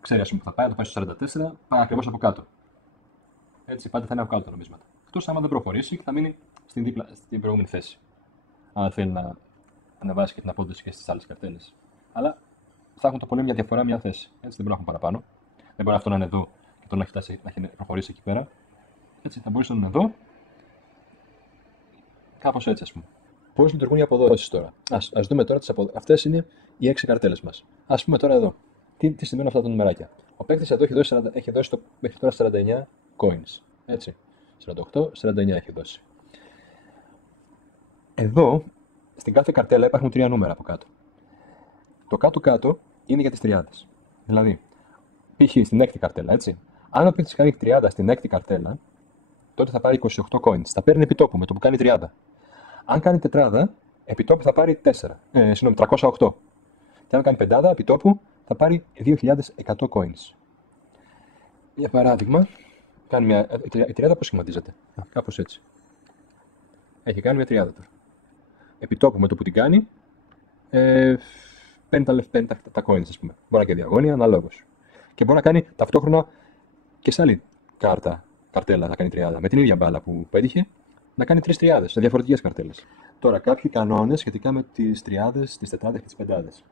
Ξέρει, ας πούμε, που θα πάει, θα πάει στο 44, πάει ακριβώς από κάτω. Έτσι, πάντα θα είναι από κάτω τα νομίσματα. Εκτός άμα δεν προχωρήσει και θα μείνει στην προηγούμενη θέση. Αν θέλει να ανεβάσει και την απόδοση και στις άλλες καρτέλες. Αλλά θα έχουν το πολύ μια διαφορά, μια θέση. Έτσι, δεν μπορεί να έχουν παραπάνω. Δεν μπορεί αυτό να είναι εδώ και το να έχει, φτάσει, να έχει προχωρήσει εκεί πέρα. Έτσι, θα μπορούσε να είναι εδώ. Κάπως έτσι, ας πούμε. Πώς λειτουργούν οι αποδόσεις τώρα. Ας δούμε τώρα τις αποδόσεις. Αυτές είναι οι 6 καρτέλες μας. Ας πούμε τώρα εδώ. Τι σημαίνουν αυτά τα νουμεράκια. Ο παίκτης εδώ έχει δώσει μέχρι τώρα 49 coins. Έτσι. 48, 49 έχει δώσει. Εδώ, στην κάθε καρτέλα υπάρχουν 3 νούμερα από κάτω. Το κάτω-κάτω είναι για τις τριάδες. Δηλαδή, π.χ. στην έκτη καρτέλα, έτσι. Αν ο παίκτης κάνει 30 στην έκτη καρτέλα, τότε θα πάρει 28 coins. Θα παίρνει επιτόπου με το που κάνει 30. Αν κάνει τετράδα, επιτόπου θα πάρει 308. Και αν κάνει πεντάδα, επιτόπου θα πάρει 2.100 coins. Για παράδειγμα, η τριάδα πώς σχηματίζεται. Κάπως έτσι. Έχει κάνει μια τριάδα τώρα. Επιτόπου με το που την κάνει, παίρνει τα coins, ας πούμε. Μπορεί να και διαγώνια, αναλόγως. Και μπορεί να κάνει ταυτόχρονα και σε άλλη καρτέλα να κάνει τριάδα. Με την ίδια μπάλα που πέτυχε, να κάνει 3 τριάδες σε διαφορετικές καρτέλες. Τώρα, κάποιοι κανόνες σχετικά με τις τριάδες, τις τετράδες και τις πεντάδες.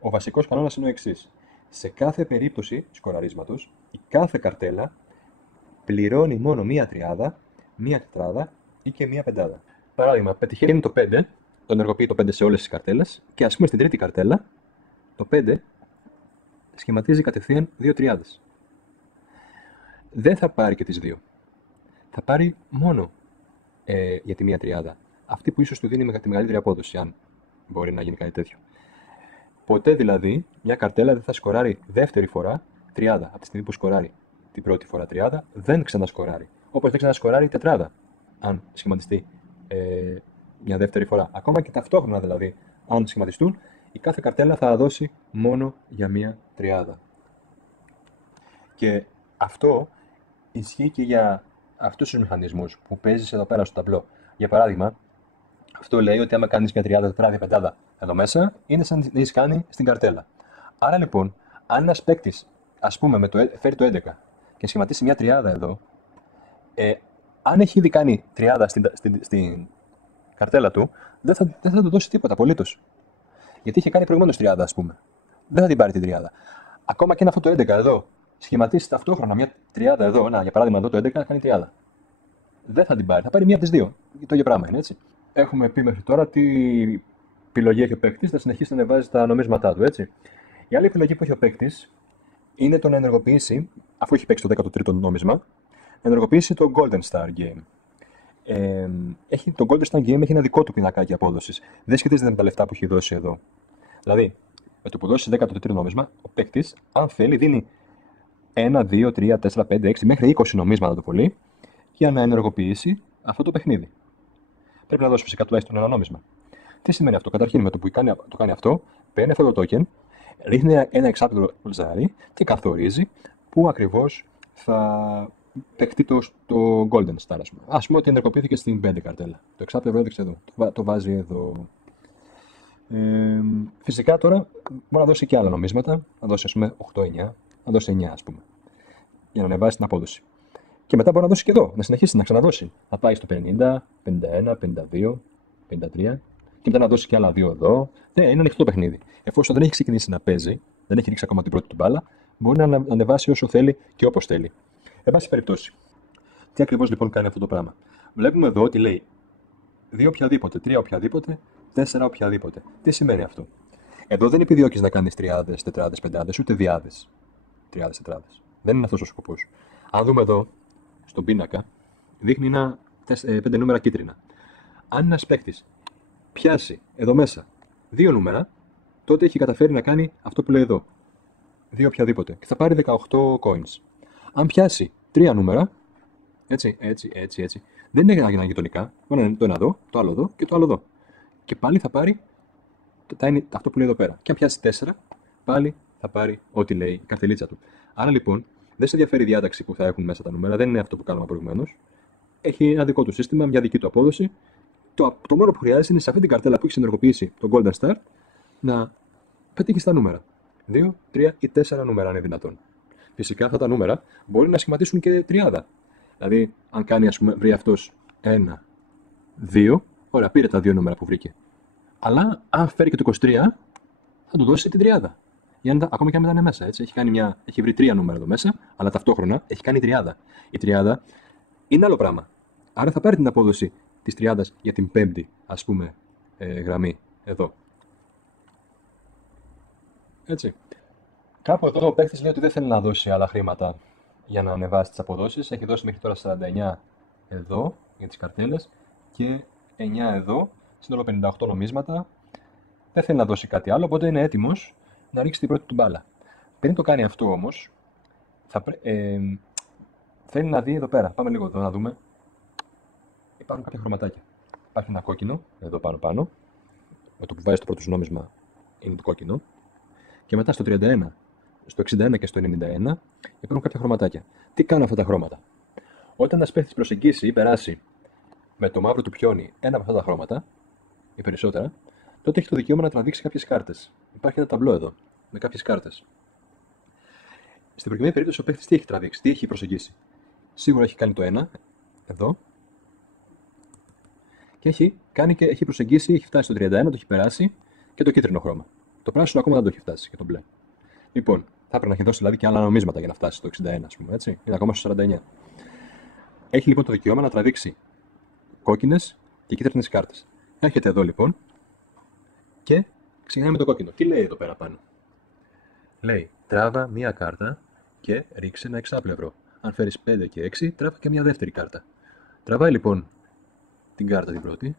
Ο βασικός κανόνας είναι ο εξής. Σε κάθε περίπτωση σκοραρίσματος, η κάθε καρτέλα πληρώνει μόνο μία τριάδα, μία τετράδα ή και μία πεντάδα. Παράδειγμα, πετυχαίνει το 5, το ενεργοποιεί το 5 σε όλες τις καρτέλες και ας πούμε στην τρίτη καρτέλα, το 5 σχηματίζει κατευθείαν 2 τριάδες. Δεν θα πάρει και τις 2. Θα πάρει μόνο για τη μία τριάδα. Αυτή που ίσως του δίνει τη μεγαλύτερη απόδοση, αν μπορεί να γίνει κάτι τέτοιο. Ποτέ δηλαδή μια καρτέλα δεν θα σκοράρει δεύτερη φορά τριάδα. Από τη στιγμή που σκοράρει την πρώτη φορά τριάδα, δεν ξανασκοράρει. Όπως δεν ξανασκοράρει τετράδα, αν σχηματιστεί μια δεύτερη φορά. Ακόμα και ταυτόχρονα δηλαδή, αν σχηματιστούν, η κάθε καρτέλα θα δώσει μόνο για μια τριάδα. Και αυτό ισχύει και για αυτούς τους μηχανισμούς που παίζεις εδώ πέρα στο ταμπλό. Για παράδειγμα, αυτό λέει ότι άμα κάνεις μια τριάδα, τετράδα, πεντάδα εδώ μέσα, είναι σαν να έχεις κάνει στην καρτέλα. Άρα λοιπόν, αν ένας παίκτης, ας πούμε, φέρει το 11 και σχηματίσει μια τριάδα εδώ, αν έχει ήδη κάνει τριάδα στην καρτέλα του, δεν θα του δώσει τίποτα απολύτως. Γιατί είχε κάνει προηγουμένως τριάδα, ας πούμε. Δεν θα την πάρει την τριάδα. Ακόμα και αν αυτό το 11 εδώ σχηματίσει ταυτόχρονα μια τριάδα εδώ, για παράδειγμα εδώ το 11 κάνει τριάδα. Δεν θα την πάρει, θα πάρει μία από τις δύο. Το ίδιο πράγμα είναι, έτσι. Έχουμε πει μέχρι τώρα τι επιλογή έχει ο παίκτης, θα συνεχίσει να ανεβάζει τα νομίσματά του, έτσι. Η άλλη επιλογή που έχει ο παίκτης είναι το να ενεργοποιήσει, αφού έχει παίξει το 13ο νόμισμα, να ενεργοποιήσει το Golden Star Game. Το Golden Star Game έχει ένα δικό του πινακάκι απόδοσης. Δεν σχετίζεται με τα λεφτά που έχει δώσει εδώ. Δηλαδή, με το που δώσει 13ο νόμισμα, ο παίκτης, αν θέλει, δίνει 1, 2, 3, 4, 5, 6 μέχρι 20 νομίσματα το πολύ για να ενεργοποιήσει αυτό το παιχνίδι. Πρέπει να δώσει φυσικά τουλάχιστον ένα νόμισμα. Τι σημαίνει αυτό? Καταρχήν, με το που το κάνει αυτό, παίρνει αυτό το token, ρίχνει ένα εξάπλωτο ζάρι και καθορίζει πού ακριβώς θα παιχτεί το Golden Star. Ας πούμε ότι ενεργοποιήθηκε στην 5 καρτέλα. Το εξάπλωτο έδειξε εδώ. Το βάζει εδώ. Φυσικά τώρα μπορεί να δώσει και άλλα νομίσματα. Να δώσει, ας πούμε, 8-9, να δώσει 9, ας πούμε, για να ανεβάσει την απόδοση. Και μετά μπορεί να δώσει και εδώ, να συνεχίσει να ξαναδώσει. Να πάει στο 50, 51, 52, 53 και μετά να δώσει και άλλα 2 εδώ. Είναι ανοιχτό το παιχνίδι. Εφόσον δεν έχει ξεκινήσει να παίζει, δεν έχει ρίξει ακόμα την πρώτη του μπάλα, μπορεί να ανεβάσει όσο θέλει και όπως θέλει. Εν πάση περιπτώσει. Τι ακριβώς λοιπόν κάνει αυτό το πράγμα? Βλέπουμε εδώ ότι λέει 2 οποιαδήποτε, 3 οποιαδήποτε, 4 οποιαδήποτε. Τι σημαίνει αυτό? Εδώ δεν επιδιώκεις να κάνεις τριάδες, τετράδες, πεντάδες, ούτε διάδες. Τριάδες, τετράδες. Δεν είναι αυτός ο σκοπός. Αν δούμε εδώ, στον πίνακα, δείχνει 5 νούμερα κίτρινα. Αν ένας παίκτης πιάσει εδώ μέσα 2 νούμερα, τότε έχει καταφέρει να κάνει αυτό που λέει εδώ. 2 οποιαδήποτε. Και θα πάρει 18 coins. Αν πιάσει 3 νούμερα, έτσι, δεν είναι γειτονικά. Είναι το ένα εδώ, το άλλο εδώ και το άλλο εδώ. Και πάλι θα πάρει αυτό που λέει εδώ πέρα. Και αν πιάσει 4, πάλι θα πάρει ό,τι λέει η καρτελίτσα του. Άρα λοιπόν, δεν σε ενδιαφέρει η διάταξη που θα έχουν μέσα τα νούμερα, δεν είναι αυτό που κάναμε προηγουμένως. Έχει ένα δικό του σύστημα, μια δική του απόδοση. Το μόνο που χρειάζεται είναι σε αυτή την καρτέλα που έχει ενεργοποιήσει το Golden Star να πετύχει τα νούμερα. 2, 3 ή 4 νούμερα, αν είναι δυνατόν. Φυσικά αυτά τα νούμερα μπορεί να σχηματίσουν και τριάδα. Δηλαδή, αν κάνει, ας πούμε, βρει αυτός 1, 2, ωραία, πήρε τα δύο νούμερα που βρήκε. Αλλά αν φέρει και το 23, θα του δώσει την τριάδα. Ακόμα και αν μετά είναι μέσα. Έτσι. Έχει βρει 3 νούμερα εδώ μέσα, αλλά ταυτόχρονα έχει κάνει τριάδα. Η τριάδα είναι άλλο πράγμα. Άρα θα πάρει την απόδοση της τριάδας για την πέμπτη, ας πούμε, γραμμή εδώ. Έτσι. Κάπου εδώ ο παίκτης λέει ότι δεν θέλει να δώσει άλλα χρήματα για να ανεβάσει τις αποδόσεις. Έχει δώσει μέχρι τώρα 49 εδώ για τις καρτέλες και 9 εδώ, σύνολο 58 νομίσματα. Δεν θέλει να δώσει κάτι άλλο, οπότε είναι έτοιμος να ρίξει την πρώτη του μπάλα. Πριν το κάνει αυτό όμως, θέλει να δει εδώ πέρα. Πάμε λίγο εδώ να δούμε. Υπάρχουν κάποια χρωματάκια. Υπάρχει ένα κόκκινο, εδώ πάνω. Με το που βάζει το πρώτο σου νόμισμα είναι το κόκκινο. Και μετά στο 31, στο 61 και στο 91 υπάρχουν κάποια χρωματάκια. Τι κάνουν αυτά τα χρώματα? Όταν ένας παίχτης προσεγγίσει ή περάσει με το μαύρο του πιόνι ένα από αυτά τα χρώματα, ή περισσότερα, τότε έχει το δικαίωμα να τραβήξει κάποιες κάρτες. Υπάρχει ένα ταμπλό εδώ, με κάποιες κάρτες. Στην προκειμένη περίπτωση, ο παίχτης τι έχει τραβήξει, τι έχει προσεγγίσει? Σίγουρα έχει κάνει το 1, εδώ, και έχει προσεγγίσει, έχει φτάσει στο 31, το έχει περάσει και το κίτρινο χρώμα. Το πράσινο ακόμα δεν το έχει φτάσει και το μπλε. Λοιπόν, θα έπρεπε να έχει δώσει δηλαδή και άλλα νομίσματα για να φτάσει στο 61, ας πούμε, έτσι. Είναι ακόμα στο 49. Έχει λοιπόν το δικαίωμα να τραβήξει κόκκινες και κίτρινες κάρτες. Έρχεται εδώ λοιπόν και ξεκινάει με το κόκκινο. Τι λέει εδώ πέρα πάνω? Λέει, τράβα μία κάρτα και ρίξε ένα εξάπλευρο. Αν φέρεις 5 και 6, τράβα και μία δεύτερη κάρτα. Τραβάει λοιπόν την κάρτα την πρώτη,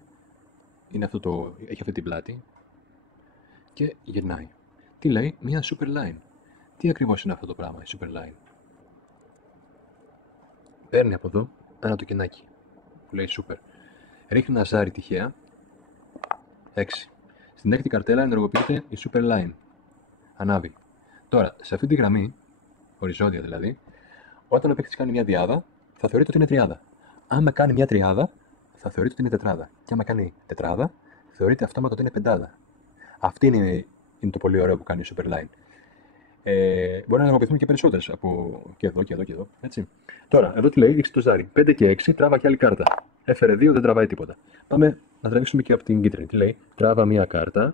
έχει αυτή την πλάτη και γυρνάει. Τι λέει? Μία super line. Τι ακριβώς είναι αυτό το πράγμα, η super line? Παίρνει από εδώ ένα τοκενάκι που λέει super. Ρίχνει ένα ζάρι τυχαία, 6. Στην έκτη καρτέλα ενεργοποιείται η super line. Ανάβει. Τώρα, σε αυτή τη γραμμή, οριζόντια δηλαδή, όταν ο παίκτης κάνει μια διάδα, θα θεωρείται ότι είναι τριάδα. Άμα κάνει μια τριάδα, θα θεωρείται ότι είναι τετράδα. Και άμα κάνει τετράδα, θεωρείται αυτόματα ότι είναι πεντάδα. Αυτή είναι το πολύ ωραίο που κάνει η super line. Μπορεί να ενεργοποιηθούν και περισσότερες από και εδώ και εδώ και εδώ. Έτσι. Τώρα, εδώ τι λέει? Ρίξε το ζάρι. 5 και 6, τράβα και άλλη κάρτα. Έφερε 2, δεν τραβάει τίποτα. Πάμε να τραβήξουμε και από την κίτρινη. Τι λέει? Τράβα μία κάρτα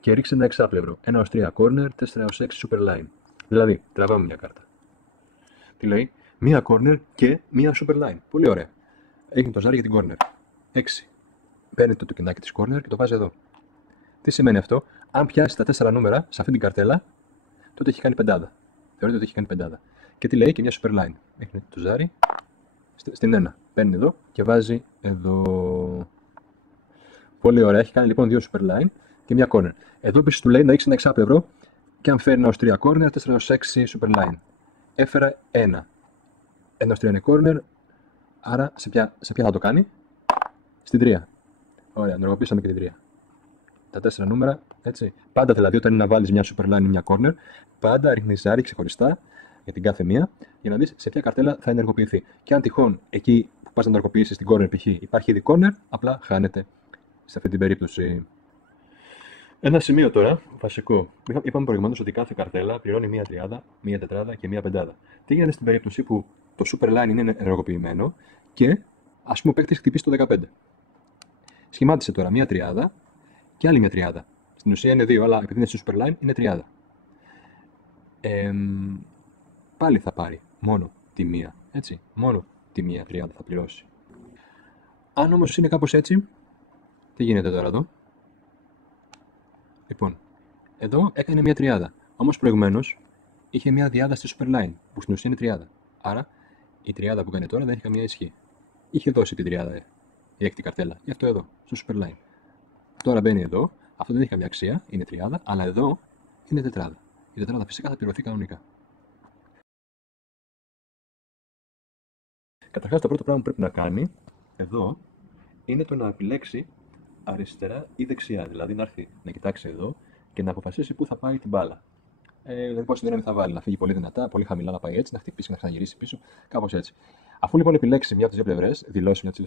και ρίξε ένα εξάπλευρο. 1 ως 3 corner, 4 ως 6 super line. Δηλαδή, τραβάμε μία κάρτα. Τι λέει? Μία corner και μία super line. Πολύ ωραία. Έχει το ζάρι για την corner. 6. Παίρνει το τοκενάκι της corner και το βάζει εδώ. Τι σημαίνει αυτό? Αν πιάσει τα 4 νούμερα σε αυτή την καρτέλα, τότε έχει κάνει πεντάδα. Θεωρείται ότι έχει κάνει πεντάδα. Και τι λέει? Και μια super line. Έχει το ζάρι στην 1. Παίρνει εδώ και βάζει εδώ. Πολύ ωραία. Έχει κάνει λοιπόν 2 super line και μια corner. Εδώ επίσης του λέει να ρίξει ένα εξάπλευρο και αν φέρει 1 ως 3 corner, 4 ως 6 super line. Έφερα 1. 1 ως 3 είναι corner, άρα σε ποια θα το κάνει? Στην 3. Ωραία, ενεργοποιήσαμε και την 3. Τα 4 νούμερα, έτσι. Πάντα δηλαδή, όταν είναι να βάλεις μια super line ή μια corner, πάντα ρίχνεις ζάρι ξεχωριστά για την κάθε μία, για να δεις σε ποια καρτέλα θα ενεργοποιηθεί. Και αν τυχόν εκεί που πας να ενεργοποιήσεις την corner π.χ. υπάρχει ήδη corner, απλά χάνεται σε αυτή την περίπτωση. Ένα σημείο τώρα, βασικό. Είπαμε προηγουμένως ότι κάθε καρτέλα πληρώνει μία τριάδα, μία τετράδα και μία πεντάδα. Τι γίνεται στην περίπτωση που το super line είναι ενεργοποιημένο και ας πούμε ο παίκτης χτυπήσει το 15. Σχημάτισε τώρα μία τριάδα και άλλη μια τριάδα. Στην ουσία είναι 2, αλλά επειδή είναι στη super line είναι τριάδα. Πάλι θα πάρει μόνο τη μία, έτσι. Μόνο τη μία τριάδα θα πληρώσει. Αν όμως είναι κάπως έτσι, τι γίνεται τώρα εδώ? Λοιπόν, εδώ έκανε μια τριάδα. Όμως προηγουμένως είχε μια διάδα στη super line, που στην ουσία είναι τριάδα. Άρα η τριάδα που έκανε τώρα δεν έχει καμία ισχύ. Είχε δώσει την τριάδα η έκτη καρτέλα, γι' αυτό εδώ, στο super line. Τώρα μπαίνει εδώ, αυτό δεν έχει καμία αξία, είναι τριάδα, αλλά εδώ είναι τετράδα. Η τετράδα φυσικά θα πληρωθεί κανονικά. Καταρχάς, το πρώτο πράγμα που πρέπει να κάνει εδώ είναι το να επιλέξει αριστερά ή δεξιά. Δηλαδή να έρθει να κοιτάξει εδώ και να αποφασίσει πού θα πάει την μπάλα. Δηλαδή, πόση δύναμη θα βάλει, να φύγει πολύ δυνατά, πολύ χαμηλά να πάει έτσι, να χτυπήσει, να ξαναγυρίσει πίσω, κάπως έτσι. Αφού λοιπόν επιλέξει μια από τις δύο πλευρές, δηλώσει μια από τις